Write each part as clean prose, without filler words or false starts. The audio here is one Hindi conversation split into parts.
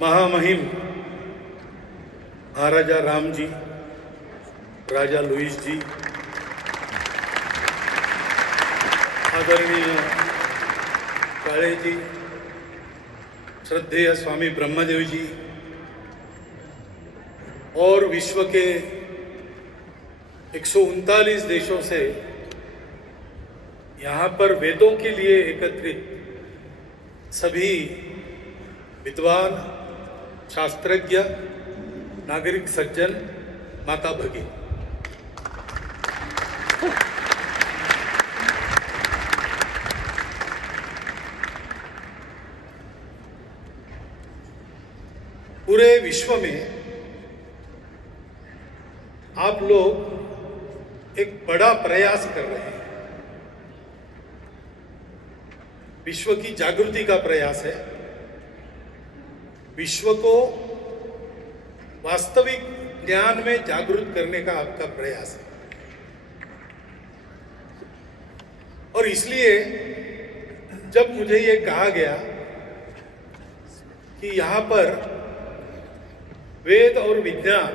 महामहिम महाराजा राम जी, राजा लुईस जी, आदरणीय काळे जी, श्रद्धेय स्वामी ब्रह्मदेव जी और विश्व के 139 देशों से यहाँ पर वेदों के लिए एकत्रित सभी विद्वान, शास्त्रज्ञ, नागरिक सज्जन, माता भगिनी, पूरे विश्व में आप लोग एक बड़ा प्रयास कर रहे हैं। विश्व की जागृति का प्रयास है। विश्व को वास्तविक ज्ञान में जागृत करने का आपका प्रयास है। और इसलिए जब मुझे ये कहा गया कि यहाँ पर वेद और विज्ञान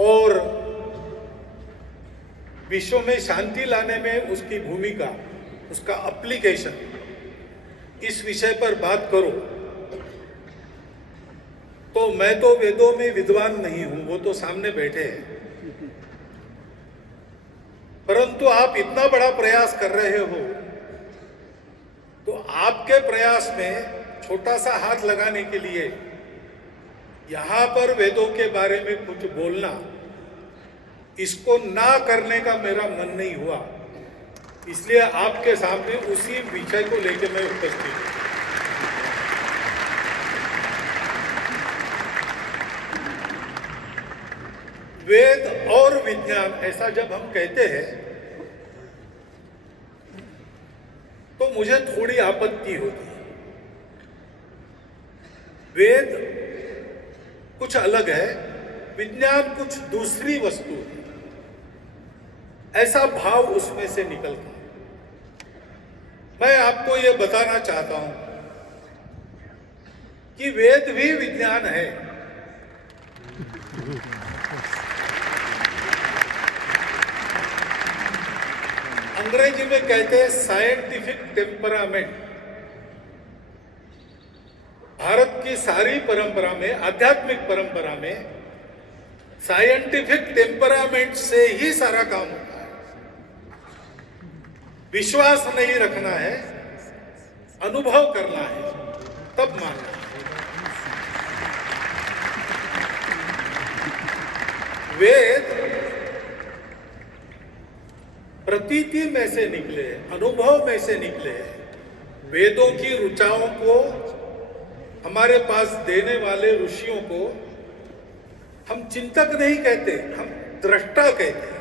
और विश्व में शांति लाने में उसकी भूमिका, उसका एप्लीकेशन, इस विषय पर बात करो, तो मैं तो वेदों में विद्वान नहीं हूं, वो तो सामने बैठे हैं, परंतु आप इतना बड़ा प्रयास कर रहे हो तो आपके प्रयास में छोटा सा हाथ लगाने के लिए यहां पर वेदों के बारे में कुछ बोलना, इसको ना करने का मेरा मन नहीं हुआ। इसलिए आपके सामने उसी विषय को लेकर मैं उपस्थित हूं। वेद और विज्ञान ऐसा जब हम कहते हैं तो मुझे थोड़ी आपत्ति होती है। वेद कुछ अलग है, विज्ञान कुछ दूसरी वस्तु है, ऐसा भाव उसमें से निकलता है। मैं आपको यह बताना चाहता हूं कि वेद भी विज्ञान है। अंग्रेजी में कहते हैं साइंटिफिक टेम्परामेंट। भारत की सारी परंपरा में, आध्यात्मिक परंपरा में, साइंटिफिक टेम्परामेंट से ही सारा काम होता है। विश्वास नहीं रखना है, अनुभव करना है, तब मानना है। वेद प्रतीति में से निकले, अनुभव में से निकले। वेदों की ऋचाओं को हमारे पास देने वाले ऋषियों को हम चिंतक नहीं कहते, हम दृष्टा कहते हैं।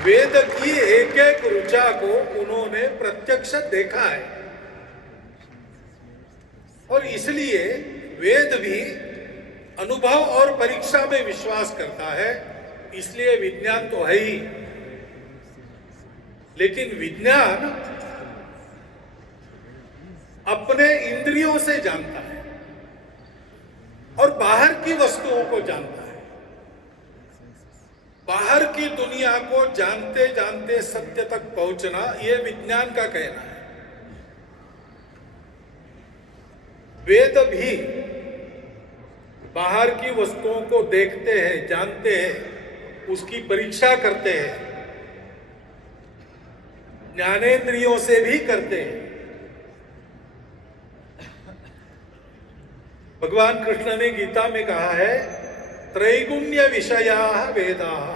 वेद की एक एक ऋचा को उन्होंने प्रत्यक्ष देखा है और इसलिए वेद भी अनुभव और परीक्षा में विश्वास करता है। इसलिए विज्ञान तो है ही, लेकिन विज्ञान अपने इंद्रियों से जानता है और बाहर की वस्तुओं को जानता है। बाहर की दुनिया को जानते जानते सत्य तक पहुंचना, यह विज्ञान का कहना है। वेद भी बाहर की वस्तुओं को देखते हैं, जानते हैं, उसकी परीक्षा करते हैं, ज्ञानेंद्रियों से भी करते हैं। भगवान कृष्ण ने गीता में कहा है, त्रैगुण्य विषयाः वेदाः।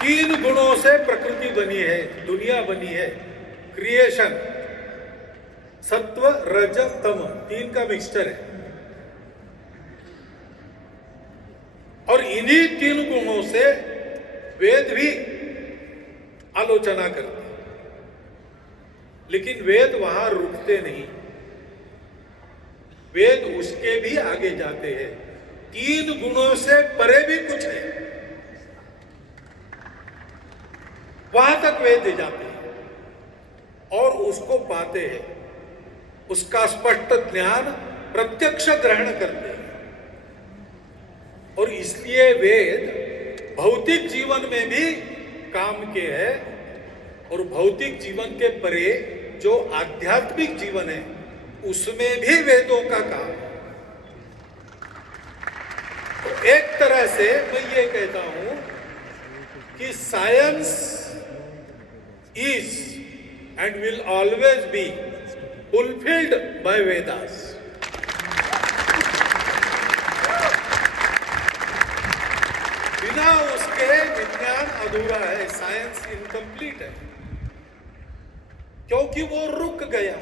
3 गुणों से प्रकृति बनी है, दुनिया बनी है, क्रिएशन। सत्व, रज, तम, 3 का मिक्सचर है। और इन्हीं 3 गुणों से वेद भी आलोचना करते हैं, लेकिन वेद वहां रुकते नहीं। वेद उसके भी आगे जाते हैं। 3 गुणों से परे भी कुछ है, वहां तक वेद जाते हैं। और उसको पाते हैं, उसका स्पष्ट ज्ञान प्रत्यक्ष ग्रहण करते हैं। और इसलिए वेद भौतिक जीवन में भी काम के है और भौतिक जीवन के परे जो आध्यात्मिक जीवन है उसमें भी वेदों का काम है। तो एक तरह से मैं ये कहता हूं कि science is and will always be fulfilled by Vedas. बिना उसके विज्ञान अधूरा है, साइंस इनकम्प्लीट है, क्योंकि वो रुक गया।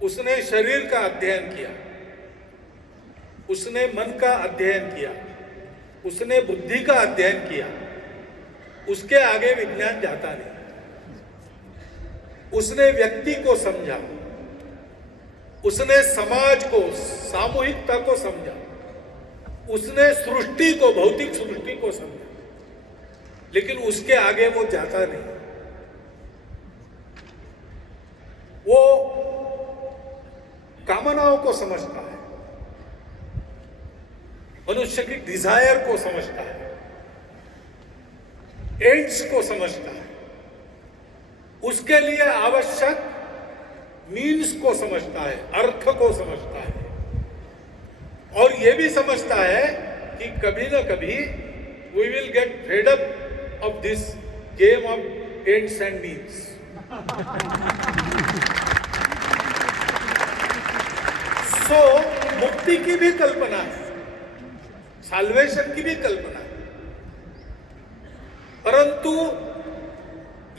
उसने शरीर का अध्ययन किया, उसने मन का अध्ययन किया, उसने बुद्धि का अध्ययन किया, उसके आगे विज्ञान जाता नहीं। उसने व्यक्ति को समझा, उसने समाज को, सामूहिकता को समझा, उसने सृष्टि को, भौतिक सृष्टि को समझा, लेकिन उसके आगे वो जाता नहीं। वो कामनाओं को समझता है, मनुष्य की डिजायर को समझता है, एड्स को समझता है, उसके लिए आवश्यक मीन्स को समझता है, अर्थ को समझता है, और यह भी समझता है कि कभी ना कभी we will get fed up of this game of ends and means. सो मुक्ति की भी कल्पना है, साल्वेशन की भी कल्पना है, परंतु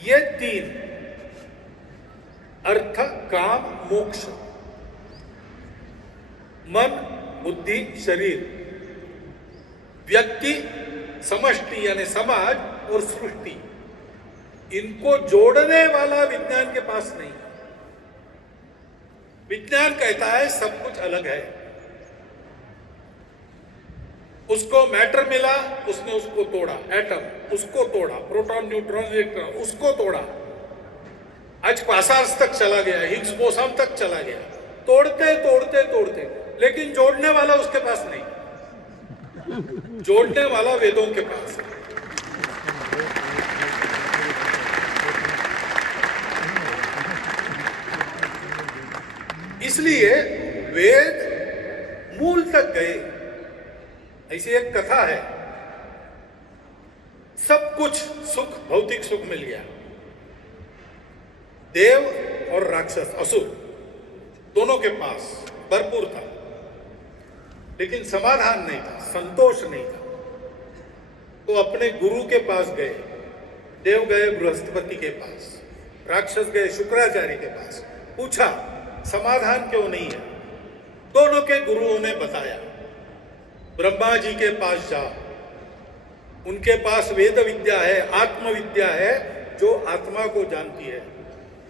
ये तीन अर्थ, काम, मोक्ष, मन, बुद्धि, शरीर, व्यक्ति, समष्टि यानी समाज और सृष्टि, इनको जोड़ने वाला विज्ञान के पास नहीं। विज्ञान कहता है सब कुछ अलग है, उसको मैटर मिला, उसने उसको तोड़ा, एटम उसको तोड़ा, प्रोटॉन, न्यूट्रॉन, इलेक्ट्रॉन उसको तोड़ा, आज क्वासार्स तक चला गया, हिग्स बोसॉन तक चला गया, तोड़ते तोड़ते तोड़ते, लेकिन जोड़ने वाला उसके पास नहीं। जोड़ने वाला वेदों के पास है। इसलिए वेद मूल तक गए। ऐसी एक कथा है, सब कुछ सुख, भौतिक सुख मिल गया, देव और राक्षस, असुर दोनों के पास भरपूर था, लेकिन समाधान नहीं था, संतोष नहीं था। तो अपने गुरु के पास गए, देव गए बृहस्पति के पास, राक्षस गए शुक्राचार्य के पास, पूछा समाधान क्यों नहीं है। दोनों के गुरुओं ने बताया, ब्रह्मा जी के पास जाओ, उनके पास वेद विद्या है, आत्मविद्या है जो आत्मा को जानती है।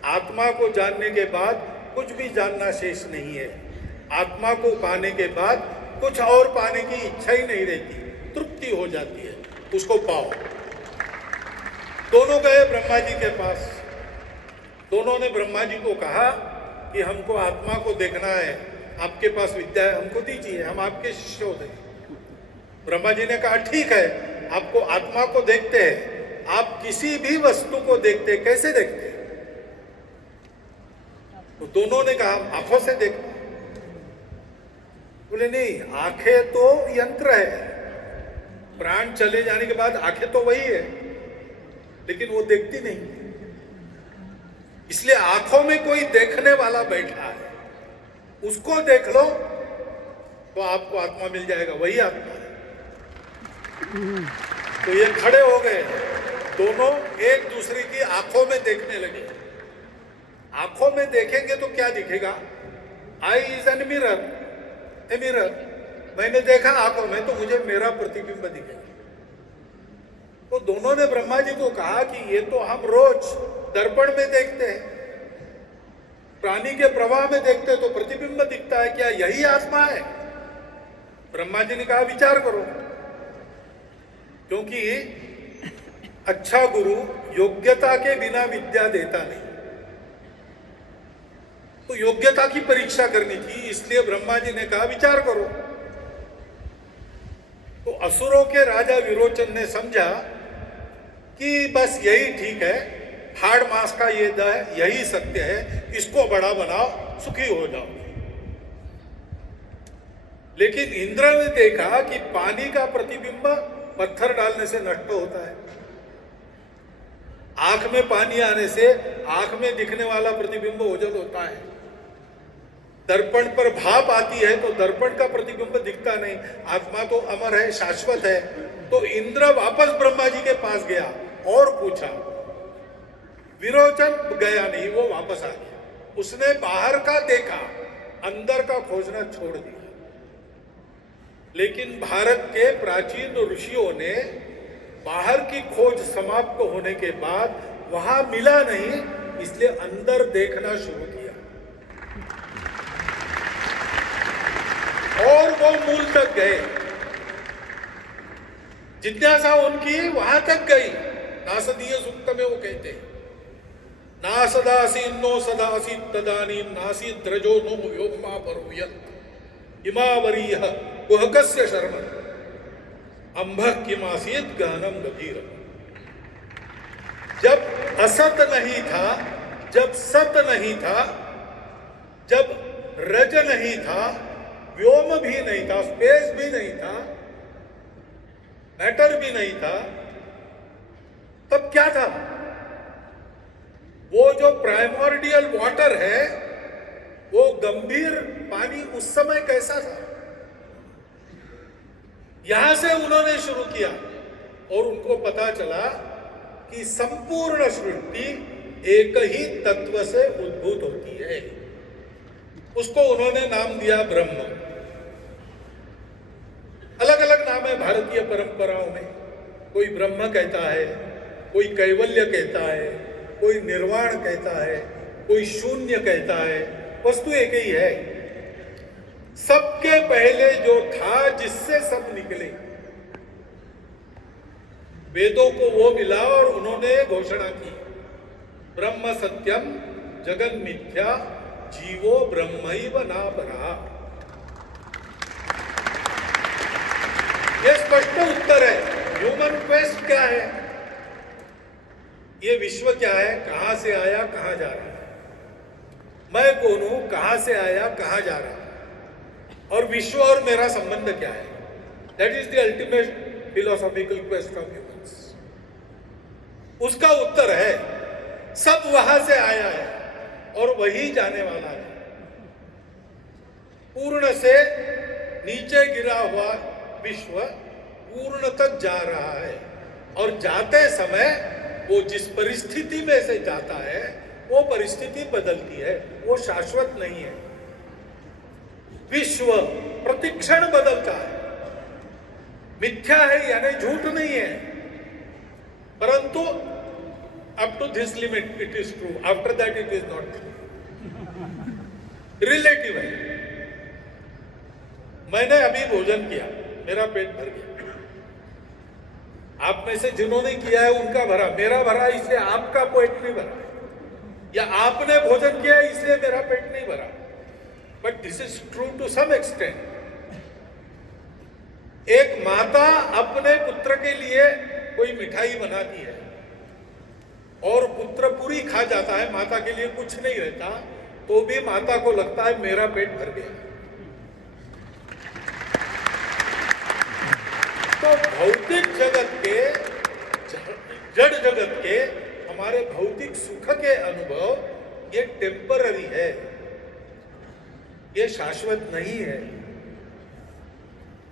आत्मा को जानने के बाद कुछ भी जानना शेष नहीं है। आत्मा को पाने के बाद कुछ और पाने की इच्छा ही नहीं रहती, तृप्ति हो जाती है, उसको पाओ। दोनों गए ब्रह्मा जी के पास। दोनों ने ब्रह्मा जी को कहा कि हमको आत्मा को देखना है, आपके पास विद्या है, हमको दीजिए, हम आपके शिष्य होते हैं। ब्रह्मा जी ने कहा ठीक है, आपको आत्मा को देखते हैं। आप किसी भी वस्तु को देखते, कैसे देखते? तो दोनों ने कहा आंखों से देखते। बोले नहीं, आंखें तो यंत्र है, प्राण चले जाने के बाद आंखें तो वही है, लेकिन वो देखती नहीं। इसलिए आंखों में कोई देखने वाला बैठा है, उसको देख लो तो आपको आत्मा मिल जाएगा, वही आत्मा है। तो ये खड़े हो गए, दोनों एक दूसरे की आंखों में देखने लगे। आंखों में देखेंगे तो क्या दिखेगा? Eye is an mirror, a mirror. मैंने देखा आंखों में तो मुझे मेरा प्रतिबिंब दिखेगा। तो दोनों ने ब्रह्मा जी को कहा कि ये तो हम रोज दर्पण में देखते हैं, प्राणी के प्रवाह में देखते हैं तो प्रतिबिंब दिखता है, क्या यही आत्मा है? ब्रह्मा जी ने कहा विचार करो, क्योंकि अच्छा गुरु योग्यता के बिना विद्या देता नहीं। तो योग्यता की परीक्षा करनी थी, इसलिए ब्रह्मा जी ने कहा विचार करो। तो असुरों के राजा विरोचन ने समझा कि बस यही ठीक है, हाड़ मास का ये है, यही सत्य है, इसको बड़ा बनाओ, सुखी हो जाओ। लेकिन इंद्र ने देखा कि पानी का प्रतिबिंब पत्थर डालने से नष्ट होता है, आंख में पानी आने से आंख में दिखने वाला प्रतिबिंब ओझल होता है, दर्पण पर भाप आती है तो दर्पण का प्रतिबिंब दिखता नहीं, आत्मा तो अमर है, शाश्वत है। तो इंद्र वापस ब्रह्मा जी के पास गया और पूछा, विरोचन गया नहीं, वो वापस आ गया। उसने बाहर का देखा, अंदर का खोजना छोड़ दिया। लेकिन भारत के प्राचीन ऋषियों ने बाहर की खोज समाप्त होने के बाद वहां मिला नहीं, इसलिए अंदर देखना शुरू किया और वो मूल तक गए। जिज्ञासा उनकी वहां तक गई। नासदीय सूक्त में वो कहते हैं, नासदासी नो सदासी तदानी नासी द्रजो नो योगमा परुयत इमावरीय कुहकस्य शर्म अंभ किमासीत गहनम गभीर। जब असत नहीं था, जब सत नहीं था, जब रज नहीं था, व्योम भी नहीं था, स्पेस भी नहीं था, मैटर भी नहीं था, तब क्या था? वो जो प्राइमोर्डियल वाटर है, वो गंभीर पानी उस समय कैसा था? यहां से उन्होंने शुरू किया और उनको पता चला कि संपूर्ण सृष्टि एक ही तत्व से उद्भूत होती है। उसको उन्होंने नाम दिया ब्रह्म। अलग अलग नाम है भारतीय परंपराओं में। कोई ब्रह्म कहता है, कोई कैवल्य कहता है, कोई निर्वाण कहता है, कोई शून्य कहता है, वस्तु एक ही है। सबके पहले जो था, जिससे सब निकले, वेदों को वो मिला और उन्होंने घोषणा की, ब्रह्म सत्यम जगन मिथ्या जीवो ब्रह्मैव नापरा। ये स्पष्ट उत्तर है। ह्यूमन क्वेस्ट क्या है? ये विश्व क्या है? कहां से आया, कहां जा रहा है? मैं कौन हूं, कहां से आया, कहां जा रहा है? और विश्व और मेरा संबंध क्या है? That is the ultimate philosophical quest of humans. उसका उत्तर है, सब वहां से आया है और वही जाने वाला है। पूर्ण से नीचे गिरा हुआ विश्व पूर्ण तक जा रहा है और जाते समय वो जिस परिस्थिति में से जाता है, वो परिस्थिति बदलती है, वो शाश्वत नहीं है। विश्व प्रतिक्षण बदलता है। मिथ्या है यानी झूठ नहीं है, परंतु up to this limit it is true, after that it is not true. Relative है। मैंने अभी भोजन किया, मेरा पेट भर गया। आप में से जिन्होंने किया है उनका भरा, मेरा भरा इसलिए आपका पेट नहीं भरा, या आपने भोजन किया इसलिए मेरा पेट नहीं भरा। But this is true to some extent. एक माता अपने पुत्र के लिए कोई मिठाई बनाती है और पुत्र पूरी खा जाता है, माता के लिए कुछ नहीं रहता, तो भी माता को लगता है मेरा पेट भर गया। तो भौतिक जगत के, जड़ जगत के हमारे भौतिक सुख के अनुभव ये टेम्पररी है, ये शाश्वत नहीं है।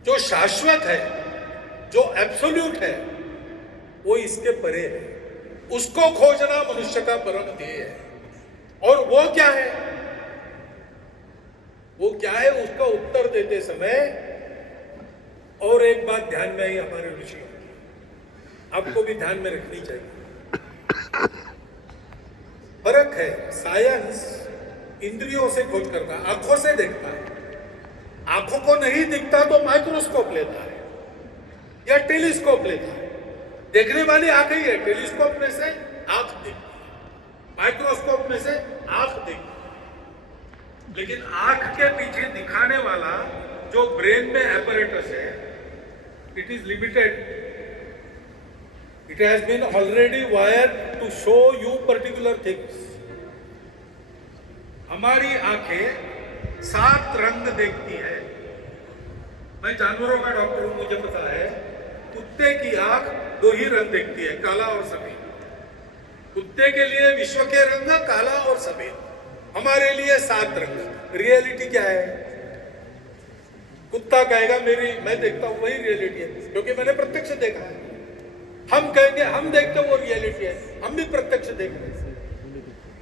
जो शाश्वत है, जो एब्सोल्यूट है, वो इसके परे है। उसको खोजना मनुष्य का परम ध्येय है। और वो क्या है? वो क्या है? उसका उत्तर देते समय और एक बात ध्यान में आई हमारे ऋषियों, आपको भी ध्यान में रखनी चाहिए। फर्क है, साइंस इंद्रियों से खोज करता है, आंखों से देखता है। आंखों को नहीं दिखता तो माइक्रोस्कोप लेता है या टेलीस्कोप लेता है। देखने वाली आंख ही है, टेलीस्कोप में से आंख दिखती है, माइक्रोस्कोप में से आंख दिखती है। लेकिन आंख के पीछे दिखाने वाला जो ब्रेन में एपरेटस है, it is limited. It has been already wired to show you particular things. हमारी आंखें 7 रंग देखती है. मैं जानवरों का डॉक्टर हूं, मुझे पता है. कुत्ते की आंख 2 ही रंग देखती है, काला और सफेद. कुत्ते के लिए विश्व के रंग काला और सफेद, हमारे लिए 7 रंग. रियलिटी क्या है? कुत्ता कहेगा मैं देखता हूं वही रियलिटी है, क्योंकि मैंने प्रत्यक्ष देखा है. हम कहेंगे हम देखते हैं वो रियलिटी है, हम भी प्रत्यक्ष देख रहे हैं.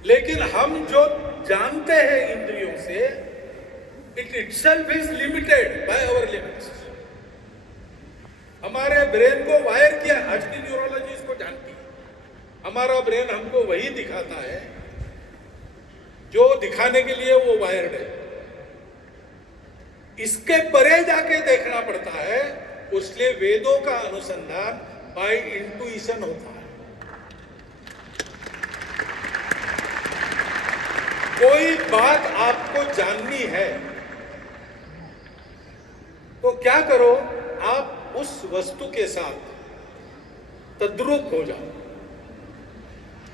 लेकिन हम जो जानते हैं इंद्रियों से, it itself is limited by our limits. हमारे ब्रेन को वायर किया, आज की न्यूरोलॉजी इसको जानती है. हमारा ब्रेन हमको वही दिखाता है जो दिखाने के लिए वो वायर्ड है. इसके परे जाके देखना पड़ता है. उसलिए वेदों का अनुसंधान बाय इंट्यूशन होता है. कोई बात आपको जाननी है तो क्या करो, आप उस वस्तु के साथ तद्रुप हो जाओ.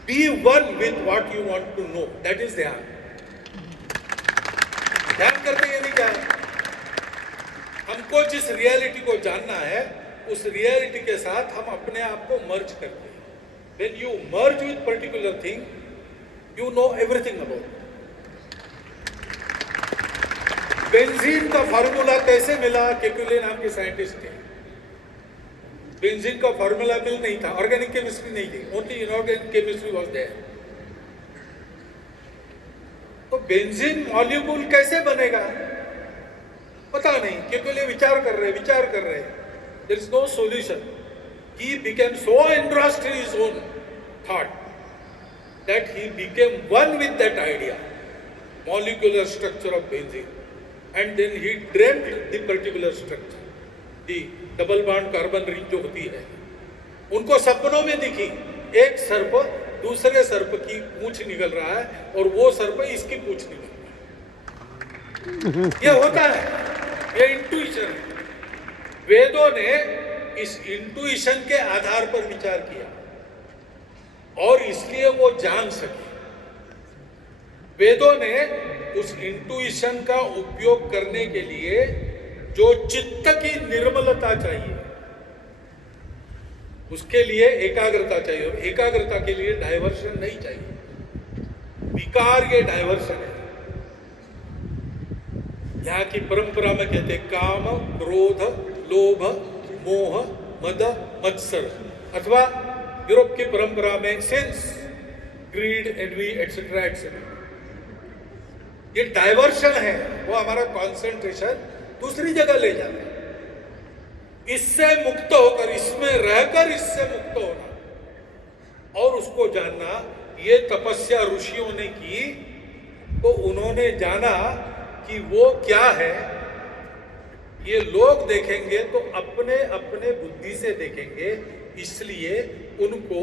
Be one with what you want to know. That is dhyan. ध्यान करते ये नहीं क्या है, हमको जिस रियलिटी को जानना है उस रियलिटी के साथ हम अपने आप को मर्ज करते हैं. When you merge with particular thing, you know everything about. Benzene का फार्मूला कैसे मिला? केकुले नाम के साइंटिस्ट थे. बेंजीन का फार्मूला मिल नहीं था, ऑर्गेनिक केमिस्ट्री नहीं थी, only inorganic chemistry was there. तो बेंजीन मॉलिक्यूल कैसे बनेगा पता नहीं. केकुले विचार कर रहे. There is no solution. He became so engrossed in his own thought that he became one with that idea, molecular structure of benzene, and then he dreamt the particular structure, the double bond carbon ring जो होती है. उनको सपनों में दिखी एक सर्प दूसरे सर्प की पूंछ निकल रहा है और वो सर्प इसकी पूंछ निकल रहा है. ये होता है, ये इंट्यूशन है. वेदों ने इस इंट्यूशन के आधार पर विचार किया और इसलिए वो जान सके. वेदों ने उस इंट्यूशन का उपयोग करने के लिए जो चित्त की निर्मलता चाहिए, उसके लिए एकाग्रता चाहिए. और एकाग्रता के लिए डाइवर्शन नहीं चाहिए. विकार ये डाइवर्शन है. यहाँ की परंपरा में कहते हैं काम, क्रोध, लोभ, मोह, मद, मत्सर, अथवा यूरोप की परंपरा में sense, greed, envy, etcetera etcetera. ये डाइवर्शन है. वो हमारा कंसंट्रेशन दूसरी जगह ले जाता है. इससे मुक्त होकर, इसमें रहकर इससे मुक्त होना और उसको जानना, ये तपस्या ऋषियों ने की. तो उन्होंने जाना कि वो क्या है. ये लोग देखेंगे तो अपने अपने बुद्धि से देखेंगे, इसलिए उनको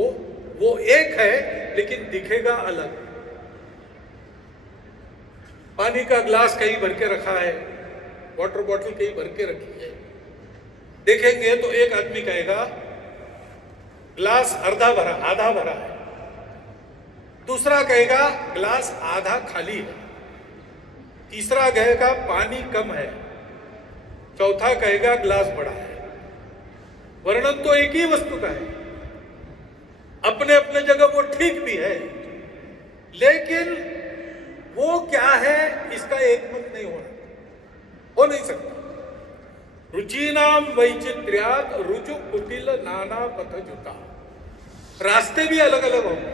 वो एक है लेकिन दिखेगा अलग. पानी का ग्लास कहीं भर के रखा है, वाटर बॉटल कहीं भर के रखी है. देखेंगे तो एक आदमी कहेगा ग्लास आधा भरा है. दूसरा कहेगा ग्लास आधा खाली है. तीसरा कहेगा पानी कम है. चौथा कहेगा ग्लास बड़ा है. वर्णन तो एक ही वस्तु का है, अपने अपने जगह वो ठीक भी है, लेकिन वो क्या है इसका एकमत नहीं हो नहीं सकता. रुचिनाम वैचित्र्यात रुचु कुटिल नाना पथ जुता. रास्ते भी अलग अलग होंगे.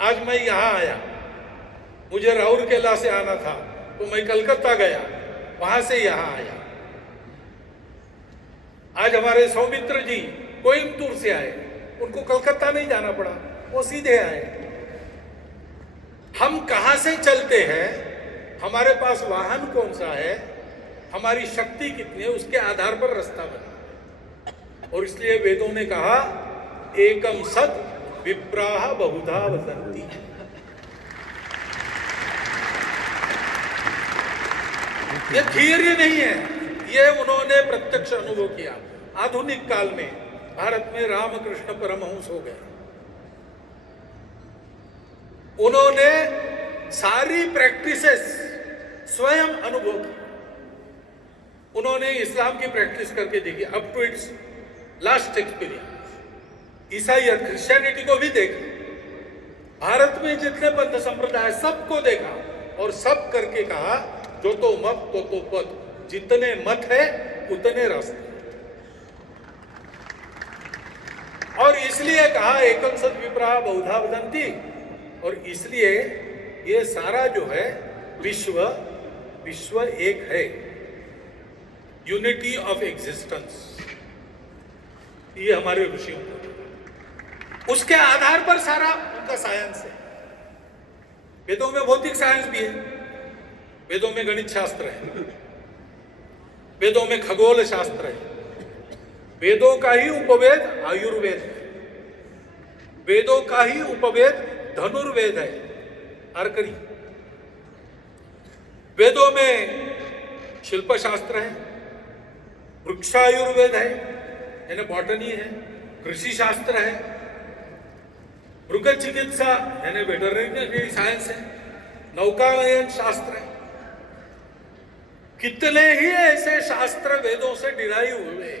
आज मैं यहां आया, मुझे राउरकेला से आना था तो मैं कलकत्ता गया, वहां से यहां आया. आज हमारे सौमित्र जी कोयम्बतूर से आए, उनको कलकत्ता नहीं जाना पड़ा, वो सीधे आए. हम कहां से चलते हैं, हमारे पास वाहन कौन सा है, हमारी शक्ति कितनी है, उसके आधार पर रास्ता बना. और इसलिए वेदों ने कहा एकम सत विप्राह बहुधा वदन्ति. ये थियरी नहीं है, ये उन्होंने प्रत्यक्ष अनुभव किया। आधुनिक काल में भारत में रामकृष्ण परमहंस हो गए, उन्होंने सारी प्रैक्टिसेस स्वयं अनुभव की। उन्होंने इस्लाम की प्रैक्टिस करके देखी up to its last experience. ईसाईयत क्रिश्चियनिटी को भी देखा, भारत में जितने पंथ संप्रदाय सबको देखा और सब करके कहा जो तो मत तो पद, जितने मत है उतने रास्ते। और इसलिए कहा एकम सद विप्रा बहुधा वदंती, और इसलिए ये सारा जो है विश्व एक है, यूनिटी ऑफ एग्जिस्टेंस, ये हमारे ऋषियों को, उसके आधार पर सारा उनका साइंस है। वेदों में भौतिक साइंस भी है, वेदों में गणित शास्त्र है, वेदों में खगोल शास्त्र है, वेदों का ही उपवेद आयुर्वेद है, वेदों का ही उपवेद धनुर्वेद है, आर्करी। वेदों में शिल्प शास्त्र है, वृक्षायुर्वेद है यानी बॉटनी है, कृषि शास्त्र है, मृग चिकित्सा यानी वेटरनरी साइंस है, नौकायन शास्त्र है। कितने ही ऐसे शास्त्र वेदों से डिराइव हुए,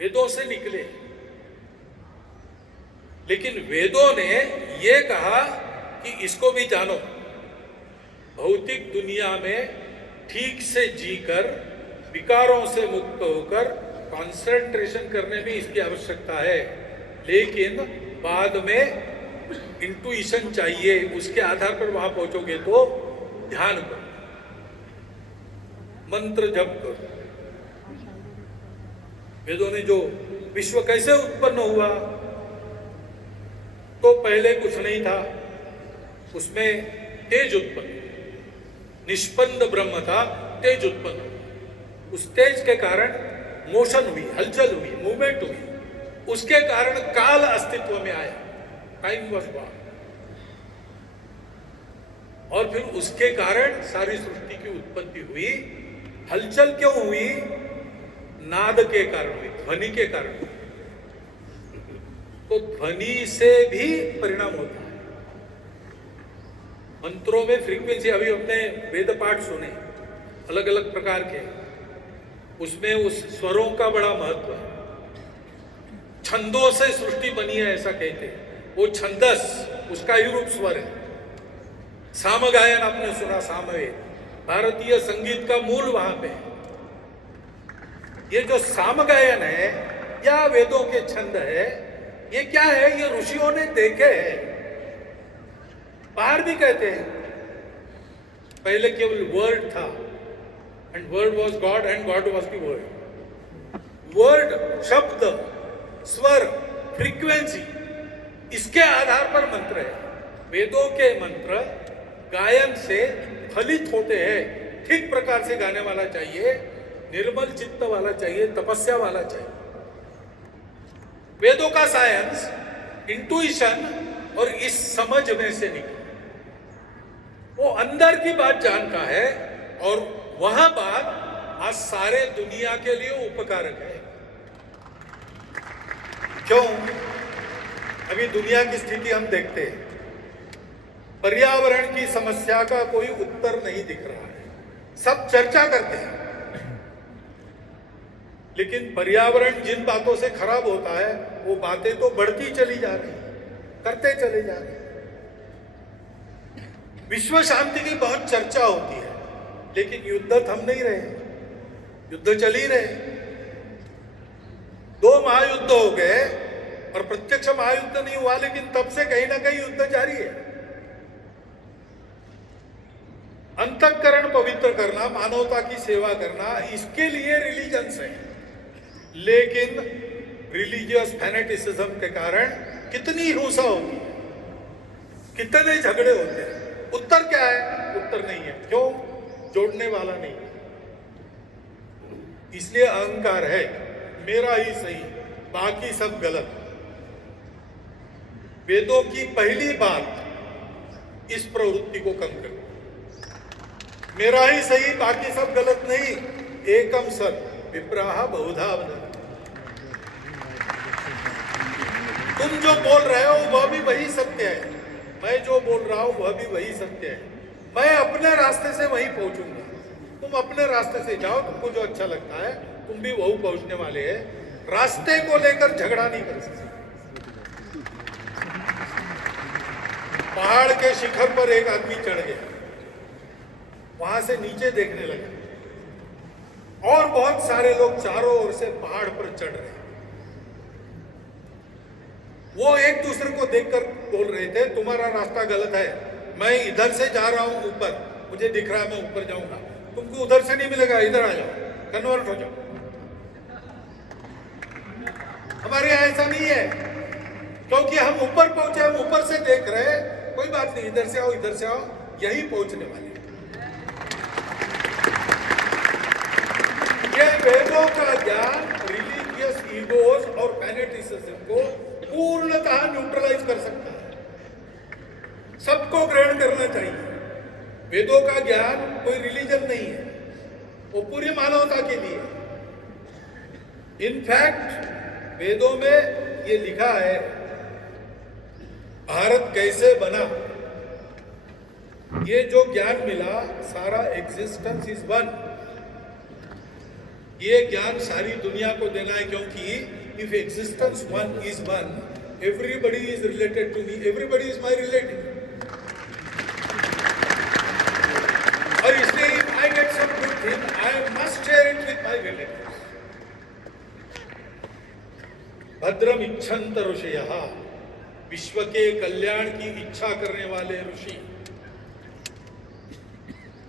वेदों से निकले, लेकिन वेदों ने ये कहा कि इसको भी जानो, भौतिक दुनिया में ठीक से जीकर विकारों से मुक्त होकर कंसंट्रेशन करने में इसकी आवश्यकता है, लेकिन बाद में इंट्यूशन चाहिए, उसके आधार पर वहां पहुंचोगे तो ध्यान करो, मंत्र जप करो। वेदों ने जो विश्व कैसे उत्पन्न हुआ, तो पहले कुछ नहीं था, उसमें तेज उत्पन्न, निष्पन्द ब्रह्म था, तेज उत्पन्न हुआ, उस तेज के कारण मोशन हुई, हलचल हुई, मूवमेंट हुई, उसके कारण काल अस्तित्व में आया, टाइम वॉज बॉर्न, और फिर उसके कारण सारी सृष्टि की उत्पत्ति हुई। हलचल क्यों हुई? नाद के कारण हुई, ध्वनि के कारण हुई। तो ध्वनि से भी परिणाम होता है। मंत्रों में फ्रीक्वेंसी, अभी हमने वेद पाठ सुने अलग अलग प्रकार के, उसमें उस स्वरों का बड़ा महत्व है। छंदों से सृष्टि बनी है ऐसा कहते हैं, वो छंदस उसका ही रूप स्वर है। सामगायन आपने सुना, सामवेद, भारतीय संगीत का मूल वहां पे है। ये जो सामगायन है या वेदों के छंद है, ये क्या है? ये ऋषियों ने देखे हैं, बाहर भी कहते हैं। पहले केवल वर्ड था, and word was God and God was the word. Word, शब्द, स्वर, फ्रीक्वेंसी, इसके आधार पर मंत्र है। वेदों के मंत्र गायन से फलित होते हैं। ठीक प्रकार से गाने वाला चाहिए, निर्मल चित्त वाला चाहिए, तपस्या वाला चाहिए। वेदों का साइंस इंट्यूशन और इस समझ में से निकला, वो अंदर की बात जानता है, और वह बात आज सारे दुनिया के लिए उपकारक है। क्यों? अभी दुनिया की स्थिति हम देखते हैं, पर्यावरण की समस्या का कोई उत्तर नहीं दिख रहा है। सब चर्चा करते हैं, लेकिन पर्यावरण जिन बातों से खराब होता है, वो बातें तो बढ़ती चली जा रही, करते चले जा रहे। विश्व शांति की बहुत चर्चा होती है, लेकिन युद्ध थम नहीं रहे, युद्ध चल ही रहे। 2 महायुद्ध हो गए और प्रत्यक्ष महायुद्ध नहीं हुआ, लेकिन तब से कहीं ना कहीं युद्ध जारी है। अंतःकरण पवित्र करना, मानवता की सेवा करना, इसके लिए रिलीजन्स है, लेकिन रिलीजियस फैनेटिसिज्म के कारण कितनी हिंसा होती है, कितने झगड़े होते हैं। उत्तर क्या है? उत्तर नहीं है। क्यों? जोड़ने वाला नहीं है। इसलिए अहंकार है, मेरा ही सही, बाकी सब गलत। वेदों की पहली बात इस प्रवृत्ति को कम कर, मेरा ही सही, बाकी सब गलत नहीं। एकम सत विप्राह बहुधा वदन्ति। तुम जो बोल रहे हो वह भी वही सत्य है, मैं जो बोल रहा हूं वह भी वही सत्य है। मैं अपने रास्ते से वहीं पहुंचूंगा, तुम अपने रास्ते से जाओ, तुमको जो अच्छा लगता है तुम भी वहीं पहुंचने वाले हैं। रास्ते को लेकर झगड़ा नहीं कर सकते। पहाड़ के शिखर पर एक आदमी चढ़ गया, वहां से नीचे देखने लगा और बहुत सारे लोग चारों ओर से पहाड़ पर चढ़ रहे हैं। वो एक दूसरे को देखकर बोल रहे थे, तुम्हारा रास्ता गलत है, मैं इधर से जा रहा हूं ऊपर, मुझे दिख रहा है मैं ऊपर जाऊंगा, तुमको उधर से नहीं मिलेगा, इधर आ जाओ, कन्वर्ट हो जाओ। हमारे यहां ऐसा नहीं है, क्योंकि हम ऊपर पहुंचे, हम ऊपर से देख रहे हैं, कोई बात नहीं, इधर से आओ, इधर से आओ, यही पहुंचने वाले। ये वेदों का ज्ञान रिलीजियस ईगोज और फैनेटिसिज्म को पूर्णतः न्यूट्रलाइज कर सकता है। सबको ग्रहण करना चाहिए। वेदों का ज्ञान कोई रिलीजन नहीं है, वो पूरी मानवता के लिए। इनफैक्ट वेदों में ये लिखा है, भारत कैसे बना, ये जो ज्ञान मिला, सारा एग्जिस्टेंस इज वन, ये ज्ञान सारी दुनिया को देना है, क्योंकि if existence one is one, everybody is related to me, everybody is my relative. और इसलिए if I get some good thing, I must share it with my relatives. भद्रम इच्छन्त ऋषयः, विश्व के कल्याण की इच्छा करने वाले ऋषि।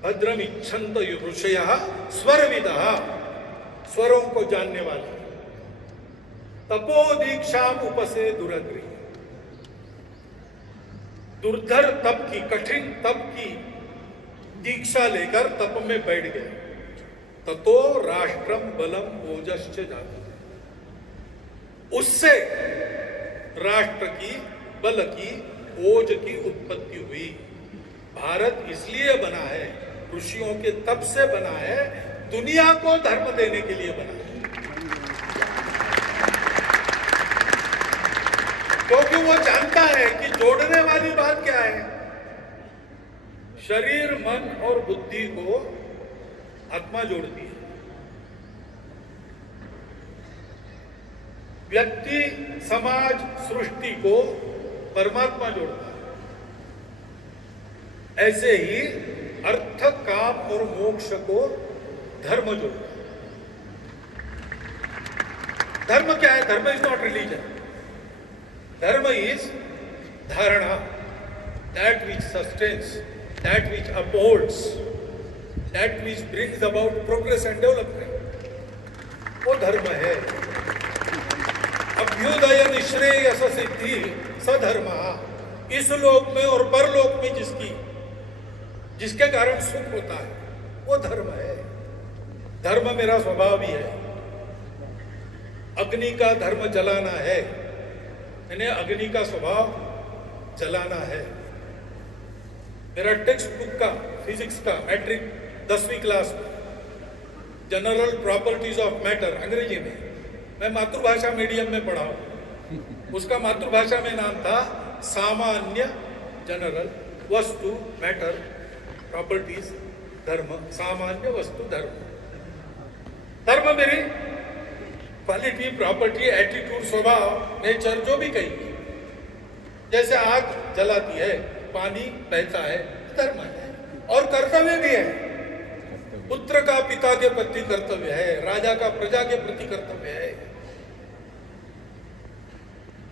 भद्रम इच्छन्त ऋषयः स्वरविदः, स्वरों को जानने वाले। तपो दीक्षाम उपसे दुरग्रि, दुर्धर तप की, कठिन तप की दीक्षा लेकर तप में बैठ गए। ततो राष्ट्रम बलम ओजश्च जाति, उससे राष्ट्र की, बल की, ओज की उत्पत्ति हुई। भारत इसलिए बना है, ऋषियों के तप से बना है, दुनिया को धर्म देने के लिए बना है। क्योंकि वो जानता है कि जोड़ने वाली बात क्या है, शरीर, मन और बुद्धि को आत्मा जोड़ती है। व्यक्ति, समाज, सृष्टि को परमात्मा जोड़ता है। ऐसे ही अर्थ, काम और मोक्ष को धर्म जोड़ता है। धर्म क्या है? धर्म इज नॉट रिलीजन, धर्म इज धारणा, that which sustains, that which upholds, that which brings about progress and development, वो धर्म है। अभ्युदय निश्रेयस सिद्धि सधर्म, इस लोक में और परलोक में जिसके कारण सुख होता है, वो धर्म है। धर्म मेरा स्वभाव ही है। अग्नि का धर्म जलाना है, मैंने अग्नि का स्वभाव जलाना है। मेरा टेक्स्ट बुक का, फिजिक्स का, मैट्रिक 10वीं क्लास में, जनरल प्रॉपर्टीज ऑफ मैटर, अंग्रेजी में, मैं मातृभाषा मीडियम में पढ़ा हूं। उसका मातृभाषा में नाम था सामान्य, जनरल, वस्तु, मैटर, प्रॉपर्टीज, धर्म, सामान्य, वस्तु, धर्म। धर्म मेरी क्वालिटी, प्रॉपर्टी, एटीट्यूड, स्वभाव, नेचर, जो भी कही। जैसे आग जलाती है, पानी बहता है, धर्म है। और कर्तव्य भी है। पुत्र का पिता के प्रति कर्तव्य है, राजा का प्रजा के प्रति कर्तव्य है।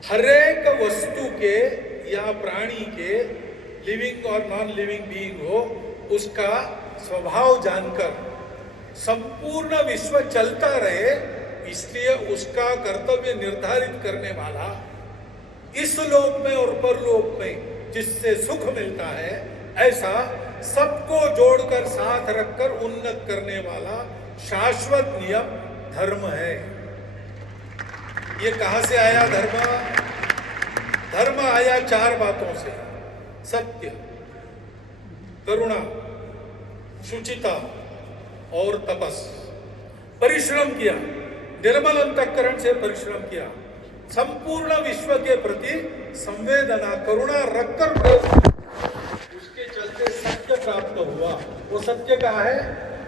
हरेक वस्तु के या प्राणी के, लिविंग और नॉन लिविंग बीइंग हो, उसका स्वभाव जानकर संपूर्ण विश्व चलता रहे, इसलिए उसका कर्तव्य निर्धारित करने वाला, इस लोक में और परलोक में जिससे सुख मिलता है, ऐसा सबको जोड़कर साथ रखकर उन्नत करने वाला शाश्वत नियम धर्म है। ये कहां से आया धर्म? धर्म आया 4 बातों से: सत्य, करुणा, शुचिता और तपस, परिश्रम किया, निर्मल अंतःकरण से परिश्रम किया, संपूर्ण विश्व के प्रति संवेदना करुणा रखकर उसके चलते सत्य प्राप्त हुआ। वो सत्य क्या है?